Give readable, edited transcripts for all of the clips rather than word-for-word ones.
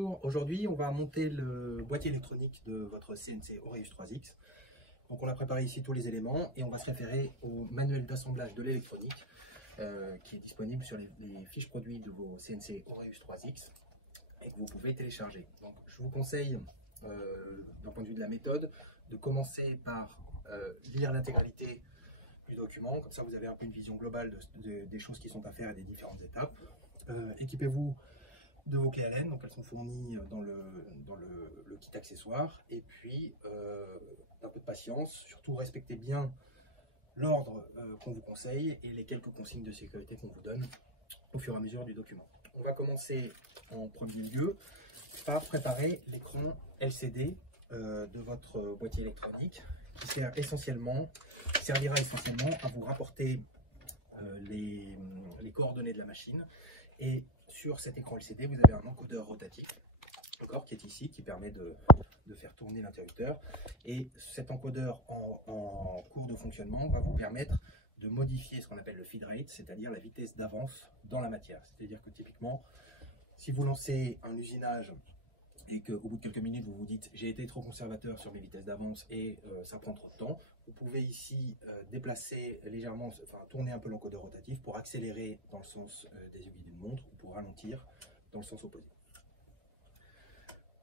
Aujourd'hui, on va monter le boîtier électronique de votre CNC Aureus 3X. Donc on a préparé ici tous les éléments et on va se référer au manuel d'assemblage de l'électronique qui est disponible sur les fiches produits de vos CNC Aureus 3X et que vous pouvez télécharger. Donc je vous conseille, d'un point de vue de la méthode, de commencer par lire l'intégralité du document. Comme ça, vous avez un peu une vision globale des choses qui sont à faire et des différentes étapes. Équipez-vous de vos KLN, donc elles sont fournies dans le kit accessoire, et puis un peu de patience, surtout respectez bien l'ordre qu'on vous conseille et les quelques consignes de sécurité qu'on vous donne au fur et à mesure du document. On va commencer en premier lieu par préparer l'écran LCD de votre boîtier électronique qui servira essentiellement à vous rapporter les coordonnées de la machine. Et sur cet écran LCD, vous avez un encodeur rotatif qui est ici, qui permet de faire tourner l'interrupteur. Et cet encodeur en cours de fonctionnement va vous permettre de modifier ce qu'on appelle le feed rate, c'est-à-dire la vitesse d'avance dans la matière. C'est-à-dire que typiquement, si vous lancez un usinage et qu'au bout de quelques minutes, vous vous dites « j'ai été trop conservateur sur mes vitesses d'avance et ça prend trop de temps », vous pouvez ici déplacer légèrement, enfin tourner un peu l'encodeur rotatif pour accélérer dans le sens des aiguilles d'une montre ou pour ralentir dans le sens opposé.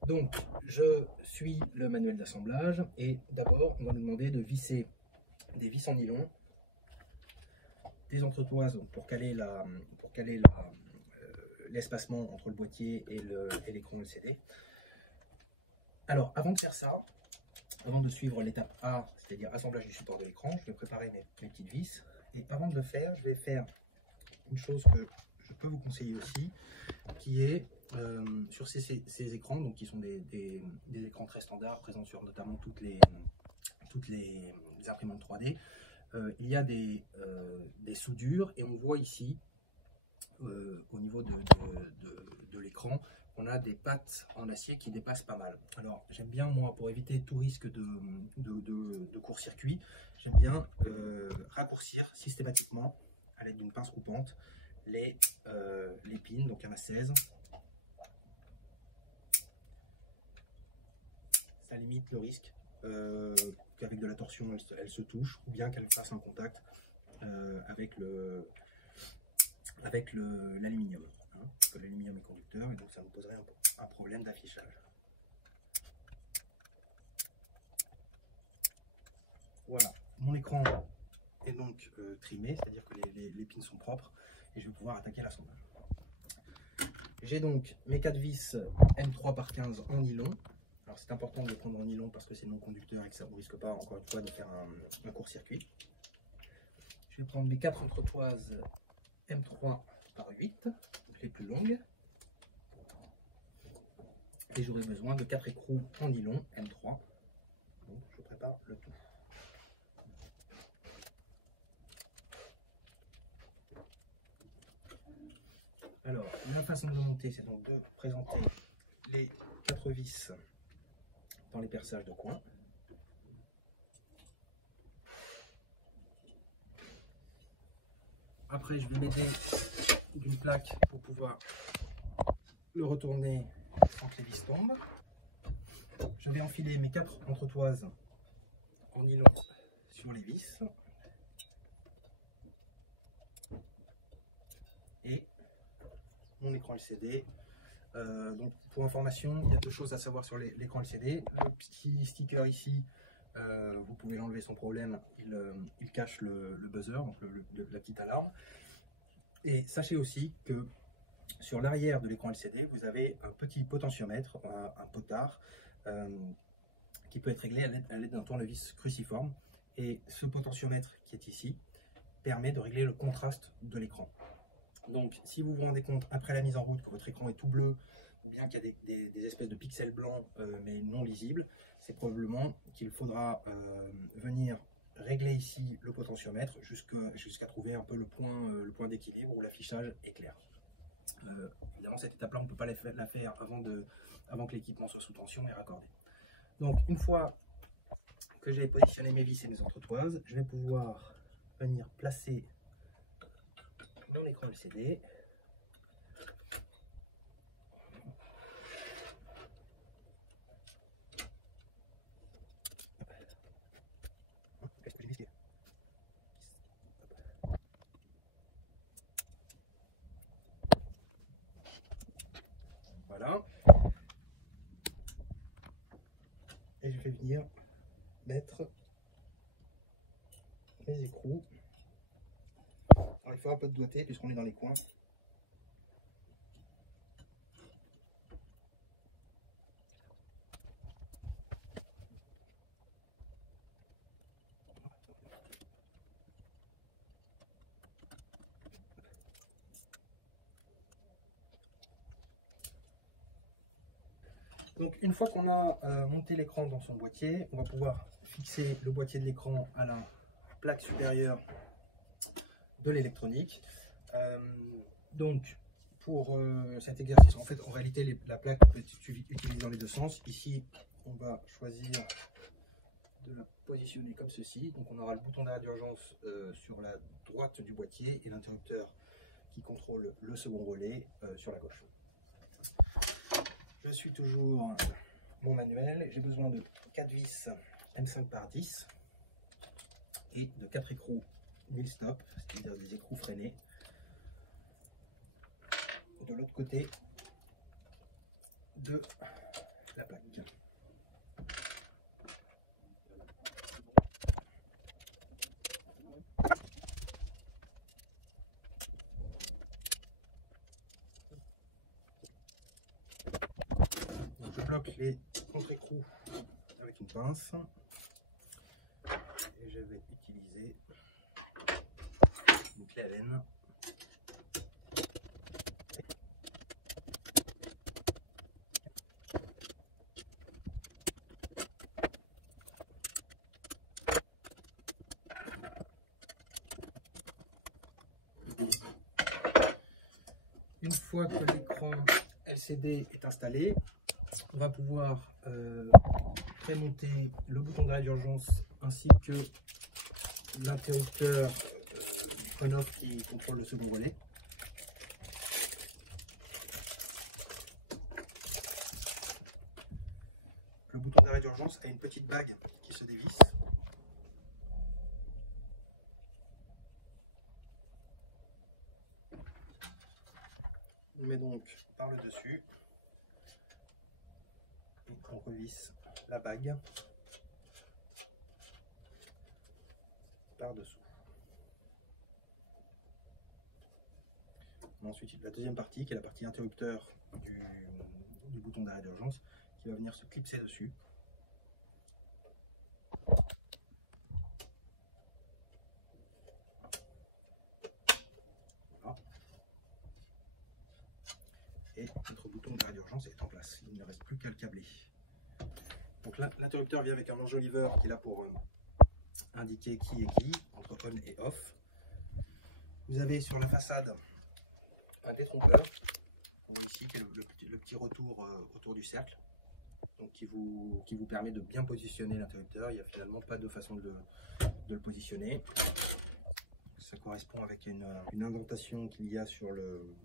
Donc, je suis le manuel d'assemblage et d'abord, on va nous demander de visser des vis en nylon, des entretoises pour caler l'espacement entre le boîtier et l'écran LCD. Alors, avant de faire ça, avant de suivre l'étape A, c'est-à-dire assemblage du support de l'écran, je vais préparer mes petites vis. Et avant de le faire, je vais faire une chose que je peux vous conseiller aussi, qui est sur ces écrans, donc qui sont des écrans très standards, présents sur notamment toutes les imprimantes 3D, il y a des soudures et on voit ici, au niveau de l'écran, on a des pattes en acier qui dépassent pas mal. Alors j'aime bien, moi, pour éviter tout risque de court-circuit, j'aime bien raccourcir systématiquement à l'aide d'une pince coupante les pins, donc il y en a 16. Ça limite le risque qu'avec de la torsion elle se touche ou bien qu'elle fasse un contact avec l'aluminium. Parce que l'aluminium est conducteur et donc ça nous poserait un problème d'affichage. Voilà, mon écran est donc trimé, c'est-à-dire que les pins sont propres et je vais pouvoir attaquer l'assemblage. J'ai donc mes 4 vis M3 par 15 en nylon. Alors c'est important de les prendre en nylon parce que c'est non conducteur et que ça ne risque pas, encore une fois, de faire un court-circuit. Je vais prendre mes 4 entretoises M3 par 8, les plus longues. Et j'aurai besoin de 4 écrous en nylon M3. Donc je prépare le tout. Alors, la façon de monter, c'est donc de présenter les 4 vis dans les perçages de coin. Après, je vais m'aider d'une plaque pour pouvoir le retourner sans que les vis tombent. Je vais enfiler mes 4 entretoises en nylon sur les vis. Et mon écran LCD. Donc pour information, il y a 2 choses à savoir sur l'écran LCD. Le petit sticker ici, vous pouvez l'enlever sans problème, il cache le buzzer, donc la petite alarme. Et sachez aussi que sur l'arrière de l'écran LCD, vous avez un petit potentiomètre, un potard, qui peut être réglé à l'aide d'un tournevis cruciforme. Et ce potentiomètre qui est ici permet de régler le contraste de l'écran. Donc, si vous vous rendez compte après la mise en route que votre écran est tout bleu, ou bien qu'il y a des espèces de pixels blancs mais non lisibles, c'est probablement qu'il faudra venir régler ici le potentiomètre jusqu'à trouver un peu le point d'équilibre où l'affichage est clair. Évidemment, cette étape-là, on ne peut pas la faire avant que l'équipement soit sous tension et raccordé. Donc, une fois que j'ai positionné mes vis et mes entretoises, je vais pouvoir venir placer mon écran LCD Voilà. Et je vais venir mettre les écrous. Alors, il faut un peu de doigté puisqu'on est dans les coins. Donc une fois qu'on a monté l'écran dans son boîtier, on va pouvoir fixer le boîtier de l'écran à la plaque supérieure de l'électronique. Donc pour cet exercice, en fait en réalité la plaque peut être utilisée dans les deux sens. Ici on va choisir de la positionner comme ceci. Donc on aura le bouton d'arrêt d'urgence sur la droite du boîtier et l'interrupteur qui contrôle le second relais sur la gauche. Je suis toujours mon manuel, j'ai besoin de 4 vis M5 par 10 et de 4 écrous nil stop, c'est-à-dire des écrous freinés. De l'autre côté de la plaque. Donc je bloque les contre-écrous avec une pince et je vais utiliser une clé à laine. Une fois que l'écran LCD est installé, on va pouvoir prémonter le bouton d'arrêt d'urgence ainsi que l'interrupteur on-off qui contrôle le second relais. Le bouton d'arrêt d'urgence a une petite bague qui se dévisse. On met donc par le dessus et on revisse la bague par dessous. Ensuite la deuxième partie qui est la partie interrupteur du bouton d'arrêt d'urgence qui va venir se clipser dessus. Voilà. Et notre bouton d'arrêt d'urgence est en place, il ne reste plus qu'à le câbler. Donc là l'interrupteur vient avec un enjoliveur qui est là pour indiquer qui est qui, entre on et off. Vous avez sur la façade un détrompeur, ici qui est le petit retour autour du cercle, donc qui vous permet de bien positionner l'interrupteur. Il n'y a finalement pas de façon de le positionner. Ça correspond avec une indentation qu'il y a sur le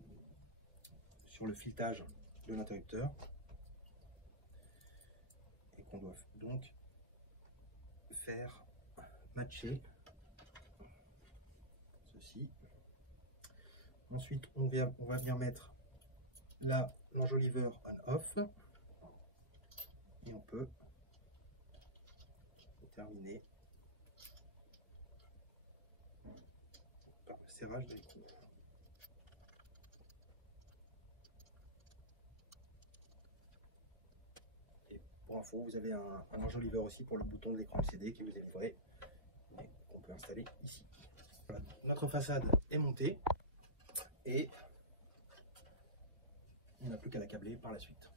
filetage de l'interrupteur et qu'on doit donc faire matcher ceci. Ensuite on va venir mettre là l'enjoliveur on-off et on peut terminer par le serrage de l'écrou. Et pour info, vous avez un enjoliveur aussi pour le bouton de l'écran LCD qui vous est livré et qu'on peut installer ici. Voilà. Notre façade est montée et on n'a plus qu'à la câbler par la suite.